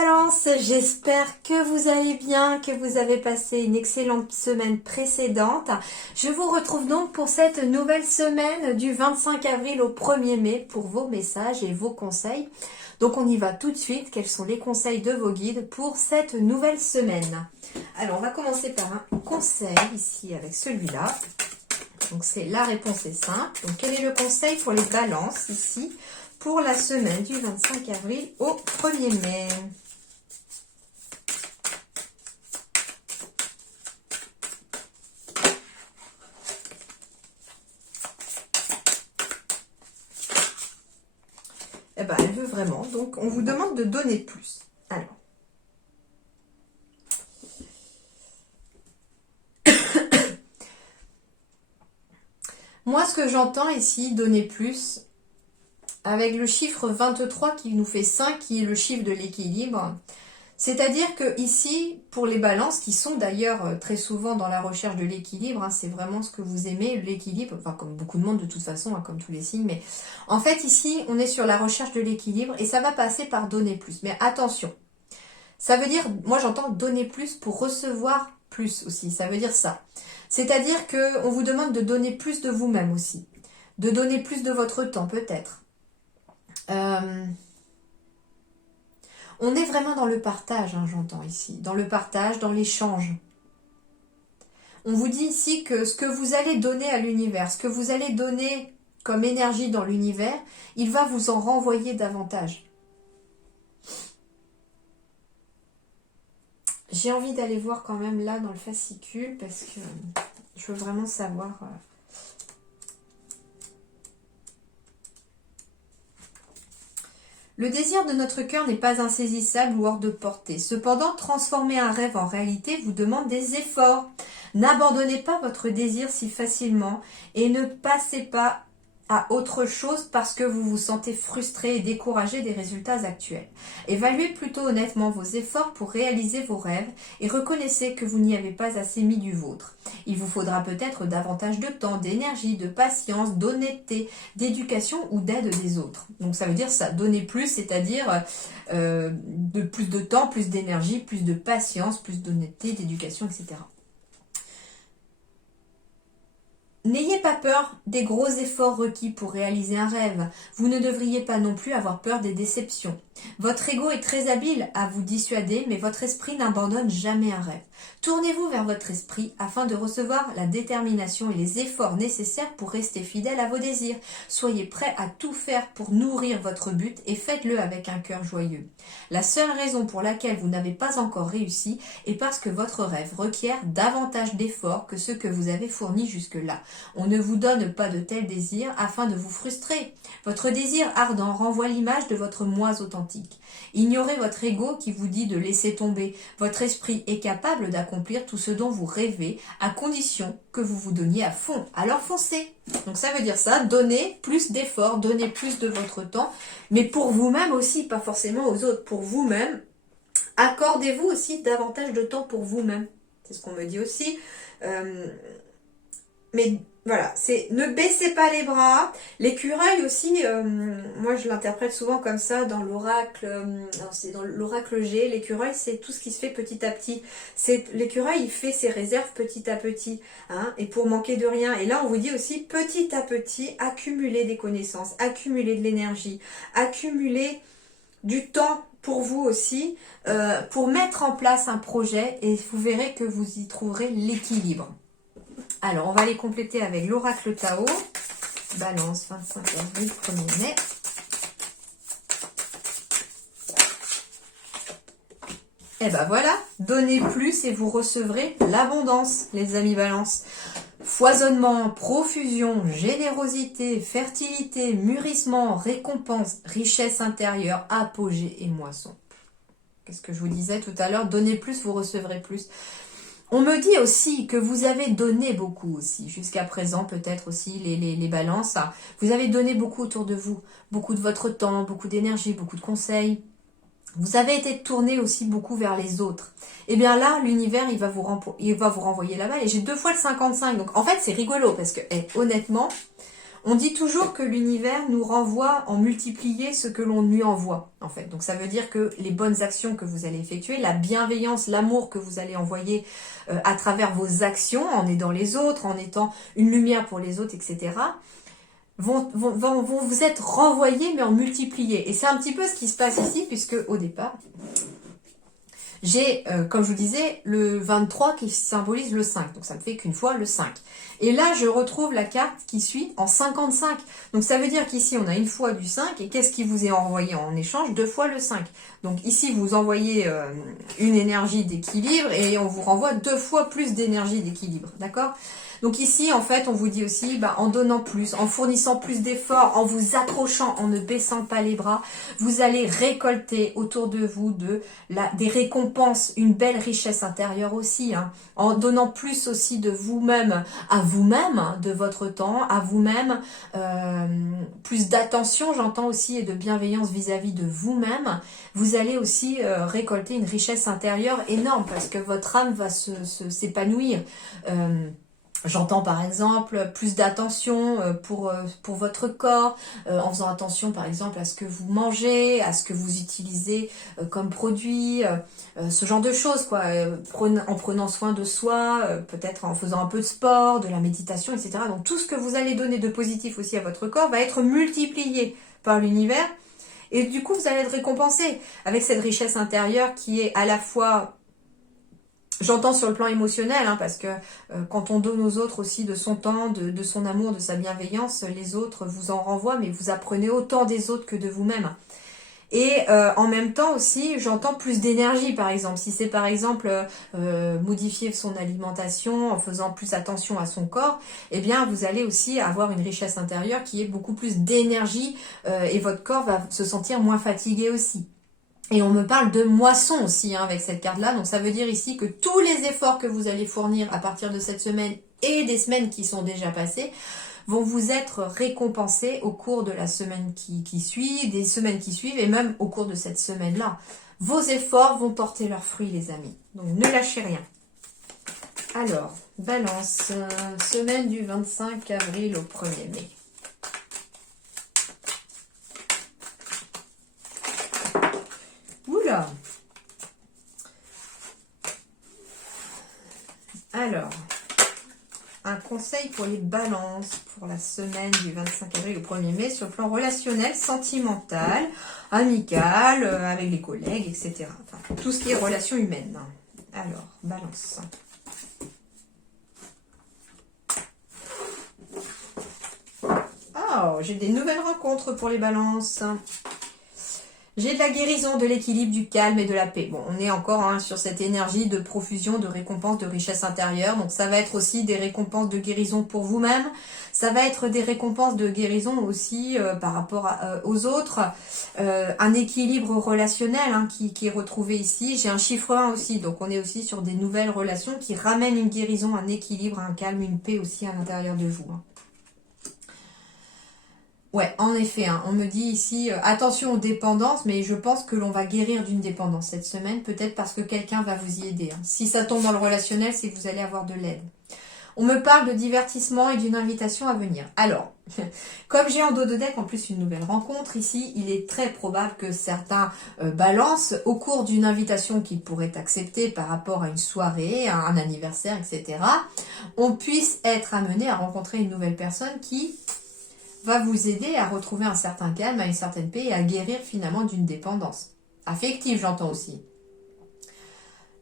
Balance, j'espère que vous allez bien, que vous avez passé une excellente semaine précédente. Je vous retrouve donc pour cette nouvelle semaine du 25 avril au 1er mai pour vos messages et vos conseils. Donc on y va tout de suite. Quels sont les conseils de vos guides pour cette nouvelle semaine? Alors on va commencer par un conseil ici avec celui-là. Donc c'est la réponse est simple. Donc quel est le conseil pour les balances ici pour la semaine du 25 avril au 1er mai? Eh ben, elle veut vraiment. Donc, on vous demande de donner plus. Alors. Moi, ce que j'entends ici, donner plus, avec le chiffre 23 qui nous fait 5, qui est le chiffre de l'équilibre. C'est-à-dire que ici, pour les balances, qui sont d'ailleurs très souvent dans la recherche de l'équilibre, hein, c'est vraiment ce que vous aimez, l'équilibre, enfin comme beaucoup de monde de toute façon, hein, comme tous les signes, mais en fait ici, on est sur la recherche de l'équilibre et ça va passer par donner plus. Mais attention, ça veut dire, moi j'entends donner plus pour recevoir plus aussi, ça veut dire ça. C'est-à-dire qu'on vous demande de donner plus de vous-même aussi, de donner plus de votre temps peut-être. On est vraiment dans le partage, hein, j'entends ici. Dans le partage, dans l'échange. On vous dit ici que ce que vous allez donner à l'univers, ce que vous allez donner comme énergie dans l'univers, il va vous en renvoyer davantage. J'ai envie d'aller voir quand même là dans le fascicule parce que je veux vraiment savoir... Le désir de notre cœur n'est pas insaisissable ou hors de portée. Cependant, transformer un rêve en réalité vous demande des efforts. N'abandonnez pas votre désir si facilement et ne passez pas à autre chose parce que vous vous sentez frustré et découragé des résultats actuels. Évaluez plutôt honnêtement vos efforts pour réaliser vos rêves et reconnaissez que vous n'y avez pas assez mis du vôtre. Il vous faudra peut-être davantage de temps, d'énergie, de patience, d'honnêteté, d'éducation ou d'aide des autres. Donc ça veut dire ça, donner plus, c'est-à-dire de plus de temps, plus d'énergie, plus de patience, plus d'honnêteté, d'éducation, etc. N'ayez pas peur des gros efforts requis pour réaliser un rêve. Vous ne devriez pas non plus avoir peur des déceptions. Votre ego est très habile à vous dissuader, mais votre esprit n'abandonne jamais un rêve. Tournez-vous vers votre esprit afin de recevoir la détermination et les efforts nécessaires pour rester fidèle à vos désirs. Soyez prêt à tout faire pour nourrir votre but et faites-le avec un cœur joyeux. La seule raison pour laquelle vous n'avez pas encore réussi est parce que votre rêve requiert davantage d'efforts que ceux que vous avez fournis jusque-là. On ne vous donne pas de tels désirs afin de vous frustrer. Votre désir ardent renvoie l'image de votre moi authentique. Ignorez votre ego qui vous dit de laisser tomber. Votre esprit est capable d'accomplir tout ce dont vous rêvez à condition que vous vous donniez à fond. Alors foncez. Donc ça veut dire ça, donnez plus d'efforts, donnez plus de votre temps, mais pour vous-même aussi, pas forcément aux autres, pour vous-même. Accordez-vous aussi davantage de temps pour vous-même. C'est ce qu'on me dit aussi. Mais voilà, c'est ne baissez pas les bras. L'écureuil aussi, moi je l'interprète souvent comme ça dans l'oracle, c'est dans l'oracle G. L'écureuil, c'est tout ce qui se fait petit à petit. L'écureuil, il fait ses réserves petit à petit, hein, et pour manquer de rien. Et là, on vous dit aussi petit à petit, accumuler des connaissances, accumuler de l'énergie, accumuler du temps pour vous aussi, pour mettre en place un projet, et vous verrez que vous y trouverez l'équilibre. Alors, on va les compléter avec l'oracle Tao. Balance, 25 avril, 1er mai. Et ben voilà, donnez plus et vous recevrez l'abondance, les amis Balance. Foisonnement, profusion, générosité, fertilité, mûrissement, récompense, richesse intérieure, apogée et moisson. Qu'est-ce que je vous disais tout à l'heure? Donnez plus, vous recevrez plus. On me dit aussi que vous avez donné beaucoup aussi, jusqu'à présent peut-être aussi les balances. Vous avez donné beaucoup autour de vous, beaucoup de votre temps, beaucoup d'énergie, beaucoup de conseils. Vous avez été tourné aussi beaucoup vers les autres. Et bien là, l'univers, il va vous renvoyer la balle. Et j'ai 2 fois le 55. Donc en fait, c'est rigolo parce que honnêtement, On dit toujours que l'univers nous renvoie en multiplié ce que l'on lui envoie, en fait. Donc ça veut dire que les bonnes actions que vous allez effectuer, la bienveillance, l'amour que vous allez envoyer à travers vos actions, en aidant les autres, en étant une lumière pour les autres, etc., vont vous être renvoyés, mais en multiplié. Et c'est un petit peu ce qui se passe ici, puisque au départ, j'ai, comme je vous disais, le 23 qui symbolise le 5. Donc ça me fait qu'une fois le 5. Et là, je retrouve la carte qui suit en 55. Donc ça veut dire qu'ici, on a une fois du 5. Et qu'est-ce qui vous est envoyé en échange? 2 fois le 5. Donc ici, vous envoyez une énergie d'équilibre et on vous renvoie 2 fois plus d'énergie d'équilibre. D'accord? Donc ici, en fait, on vous dit aussi, en donnant plus, en fournissant plus d'efforts, en vous accrochant, en ne baissant pas les bras, vous allez récolter autour de vous des récompenses, une belle richesse intérieure aussi, hein, en donnant plus aussi de vous-même à vous-même, hein, de votre temps, à vous-même, plus d'attention, j'entends aussi, et de bienveillance vis-à-vis de vous-même. Vous allez aussi récolter une richesse intérieure énorme parce que votre âme va s'épanouir. J'entends par exemple plus d'attention pour votre corps, en faisant attention par exemple à ce que vous mangez, à ce que vous utilisez comme produit, ce genre de choses, quoi. En prenant soin de soi, peut-être en faisant un peu de sport, de la méditation, etc. Donc tout ce que vous allez donner de positif aussi à votre corps va être multiplié par l'univers et du coup vous allez être récompensé avec cette richesse intérieure qui est à la fois... J'entends sur le plan émotionnel, hein, parce que quand on donne aux autres aussi de son temps, de son amour, de sa bienveillance, les autres vous en renvoient, mais vous apprenez autant des autres que de vous-même. Et en même temps aussi, j'entends plus d'énergie, par exemple. Si c'est par exemple modifier son alimentation en faisant plus attention à son corps, eh bien vous allez aussi avoir une richesse intérieure qui est beaucoup plus d'énergie et votre corps va se sentir moins fatigué aussi. Et on me parle de moisson aussi, hein, avec cette carte-là. Donc ça veut dire ici que tous les efforts que vous allez fournir à partir de cette semaine et des semaines qui sont déjà passées vont vous être récompensés au cours de la semaine qui suit, des semaines qui suivent et même au cours de cette semaine-là. Vos efforts vont porter leurs fruits, les amis. Donc ne lâchez rien. Alors, Balance, semaine du 25 avril au 1er mai. Oula! Alors, un conseil pour les balances pour la semaine du 25 avril au 1er mai sur le plan relationnel, sentimental, amical, avec les collègues, etc. Enfin, tout ce qui est relations humaines. Alors, balance. Oh, j'ai des nouvelles rencontres pour les balances. J'ai de la guérison, de l'équilibre, du calme et de la paix. Bon, on est encore sur cette énergie de profusion, de récompense, de richesse intérieure. Donc ça va être aussi des récompenses de guérison pour vous-même. Ça va être des récompenses de guérison aussi par rapport aux autres. Un équilibre relationnel qui est retrouvé ici. J'ai un chiffre 1 aussi. Donc on est aussi sur des nouvelles relations qui ramènent une guérison, un équilibre, un calme, une paix aussi à l'intérieur de vous. Ouais, en effet, on me dit ici, attention aux dépendances, mais je pense que l'on va guérir d'une dépendance cette semaine, peut-être parce que quelqu'un va vous y aider. Si ça tombe dans le relationnel, c'est que vous allez avoir de l'aide. On me parle de divertissement et d'une invitation à venir. Alors, comme j'ai en dos de deck en plus une nouvelle rencontre ici, il est très probable que certains balancent au cours d'une invitation qu'ils pourraient accepter par rapport à une soirée, à un anniversaire, etc. On puisse être amené à rencontrer une nouvelle personne qui va vous aider à retrouver un certain calme, à une certaine paix et à guérir finalement d'une dépendance. Affective, j'entends aussi.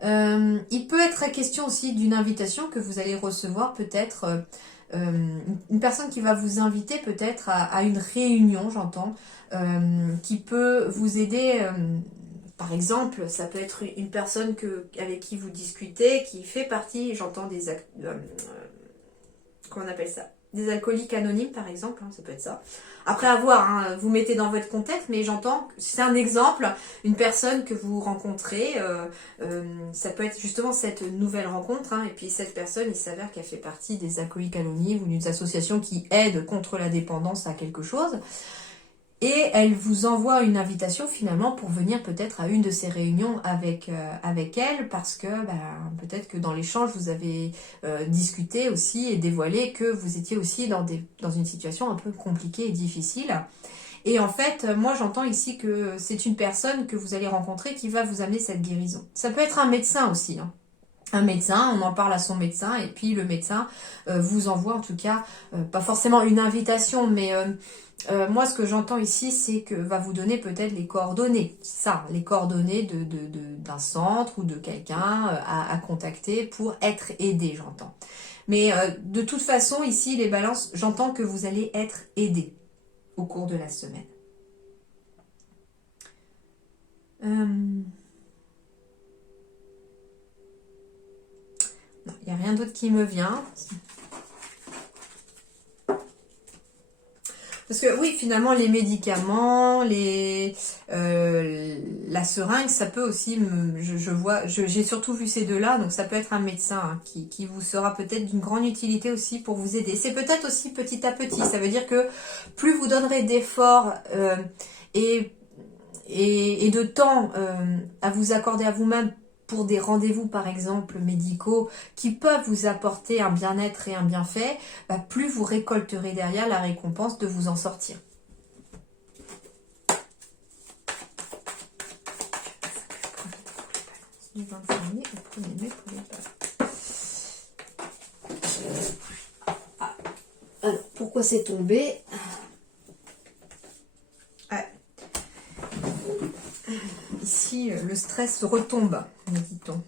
Il peut être question aussi d'une invitation que vous allez recevoir peut-être, une personne qui va vous inviter peut-être à une réunion, j'entends, qui peut vous aider. Par exemple, ça peut être une personne avec qui vous discutez, qui fait partie, j'entends, comment on appelle ça ? Des alcooliques anonymes, par exemple, ça peut être ça. Après avoir, vous mettez dans votre contexte, mais j'entends, c'est un exemple, une personne que vous rencontrez, ça peut être justement cette nouvelle rencontre, et puis cette personne, il s'avère qu'elle fait partie des alcooliques anonymes ou d'une association qui aide contre la dépendance à quelque chose. Et elle vous envoie une invitation finalement pour venir peut-être à une de ces réunions avec elle, parce que peut-être que dans l'échange vous avez discuté aussi et dévoilé que vous étiez aussi dans une situation un peu compliquée et difficile. Et en fait, moi j'entends ici que c'est une personne que vous allez rencontrer qui va vous amener cette guérison. Ça peut être un médecin aussi, hein. Un médecin, on en parle à son médecin et puis le médecin vous envoie en tout cas, pas forcément une invitation, mais moi ce que j'entends ici c'est que va vous donner peut-être les coordonnées, ça, les coordonnées d'un centre ou de quelqu'un à contacter pour être aidé, j'entends. Mais de toute façon ici les balances, j'entends que vous allez être aidé au cours de la semaine. Il n'y a rien d'autre qui me vient. Parce que oui, finalement, les médicaments, la seringue, ça peut aussi, j'ai surtout vu ces deux-là, donc ça peut être un médecin hein, qui vous sera peut-être d'une grande utilité aussi pour vous aider. C'est peut-être aussi petit à petit, ça veut dire que plus vous donnerez d'efforts et de temps à vous accorder à vous-même pour des rendez-vous par exemple médicaux qui peuvent vous apporter un bien-être et un bienfait, plus vous récolterez derrière la récompense de vous en sortir. Alors, pourquoi c'est tombé ? Ici, le stress retombe, me dit-on.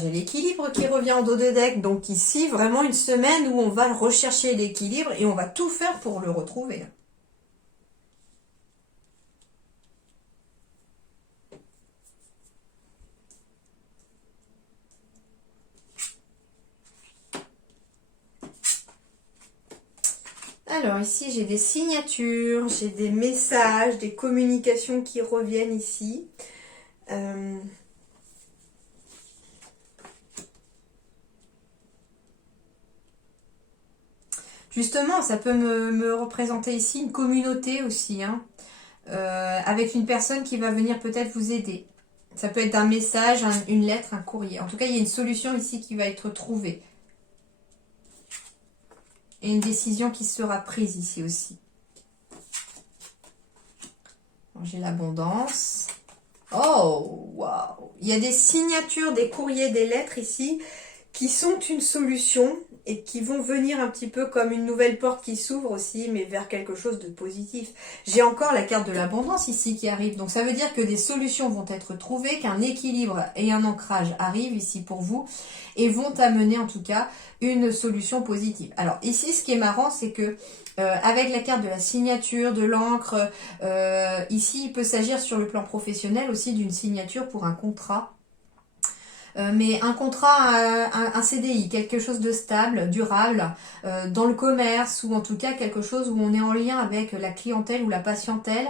J'ai l'équilibre qui revient en dos de deck. Donc ici, vraiment une semaine où on va rechercher l'équilibre et on va tout faire pour le retrouver. Alors ici, j'ai des signatures, j'ai des messages, des communications qui reviennent ici. Justement, ça peut me représenter ici une communauté aussi, hein, avec une personne qui va venir peut-être vous aider. Ça peut être un message, une lettre, un courrier. En tout cas, il y a une solution ici qui va être trouvée. Et une décision qui sera prise ici aussi. J'ai l'abondance. Oh, waouh! Il y a des signatures, des courriers, des lettres ici qui sont une solution et qui vont venir un petit peu comme une nouvelle porte qui s'ouvre aussi, mais vers quelque chose de positif. J'ai encore la carte de l'abondance ici qui arrive, donc ça veut dire que des solutions vont être trouvées, qu'un équilibre et un ancrage arrivent ici pour vous, et vont amener en tout cas une solution positive. Alors ici, ce qui est marrant, c'est que avec la carte de la signature, de l'encre, ici il peut s'agir sur le plan professionnel aussi d'une signature pour un contrat. Mais un contrat, un CDI, quelque chose de stable, durable, dans le commerce ou en tout cas quelque chose où on est en lien avec la clientèle ou la patientèle.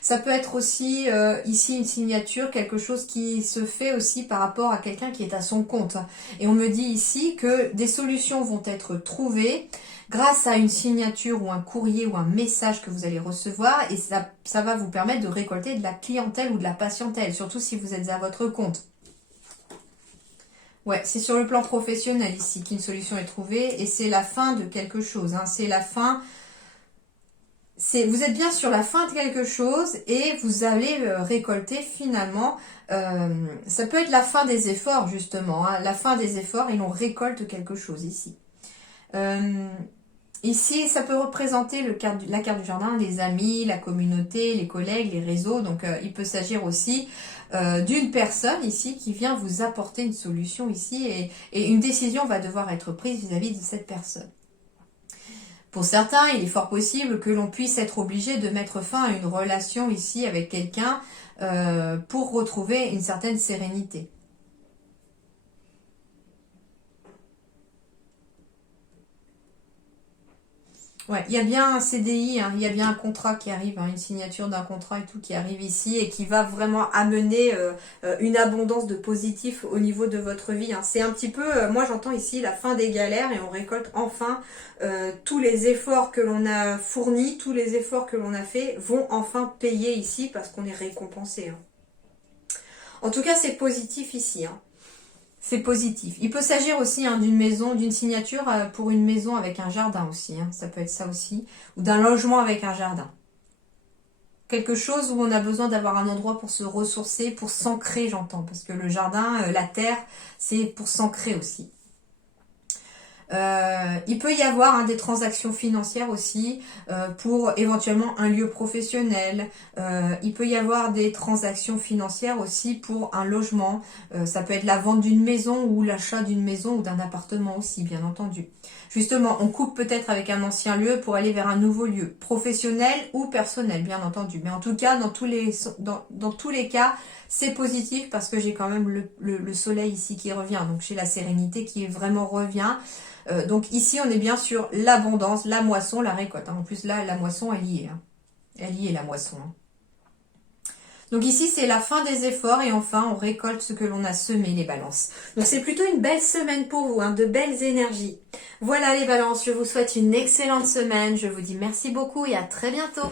Ça peut être aussi ici une signature, quelque chose qui se fait aussi par rapport à quelqu'un qui est à son compte. Et on me dit ici que des solutions vont être trouvées grâce à une signature ou un courrier ou un message que vous allez recevoir et ça va vous permettre de récolter de la clientèle ou de la patientèle, surtout si vous êtes à votre compte. Ouais, c'est sur le plan professionnel ici qu'une solution est trouvée et c'est la fin de quelque chose. Hein. C'est la fin. Vous êtes bien sur la fin de quelque chose et vous allez récolter finalement. Ça peut être la fin des efforts justement. Hein. La fin des efforts et l'on récolte quelque chose ici. Ici, ça peut représenter la carte du jardin, les amis, la communauté, les collègues, les réseaux. Donc, il peut s'agir aussi d'une personne ici qui vient vous apporter une solution ici et une décision va devoir être prise vis-à-vis de cette personne. Pour certains, il est fort possible que l'on puisse être obligé de mettre fin à une relation ici avec quelqu'un pour retrouver une certaine sérénité. Ouais, il y a bien un CDI, hein, il y a bien un contrat qui arrive, hein, une signature d'un contrat et tout qui arrive ici et qui va vraiment amener une abondance de positif au niveau de votre vie. Hein. C'est un petit peu, moi j'entends ici la fin des galères et on récolte enfin tous les efforts que l'on a fournis, tous les efforts que l'on a fait vont enfin payer ici parce qu'on est récompensé. Hein. En tout cas, c'est positif ici. Hein. C'est positif. Il peut s'agir aussi hein, d'une maison, d'une signature pour une maison avec un jardin aussi. Hein. Ça peut être ça aussi. Ou d'un logement avec un jardin. Quelque chose où on a besoin d'avoir un endroit pour se ressourcer, pour s'ancrer, j'entends. Parce que le jardin, la terre, c'est pour s'ancrer aussi. Il peut y avoir hein, des transactions financières aussi pour éventuellement un lieu professionnel. Il peut y avoir des transactions financières aussi pour un logement. Ça peut être la vente d'une maison ou l'achat d'une maison ou d'un appartement aussi, bien entendu. Justement, on coupe peut-être avec un ancien lieu pour aller vers un nouveau lieu, professionnel ou personnel, bien entendu. Mais en tout cas, dans tous les cas, c'est positif parce que j'ai quand même le soleil ici qui revient. Donc j'ai la sérénité qui vraiment revient. Donc ici, on est bien sur l'abondance, la moisson, la récolte. Hein. En plus, là, la moisson, elle y est. Hein. Elle y est, la moisson. Hein. Donc ici, c'est la fin des efforts et enfin, on récolte ce que l'on a semé, les balances. Donc c'est plutôt une belle semaine pour vous, hein, de belles énergies. Voilà les balances, je vous souhaite une excellente semaine. Je vous dis merci beaucoup et à très bientôt.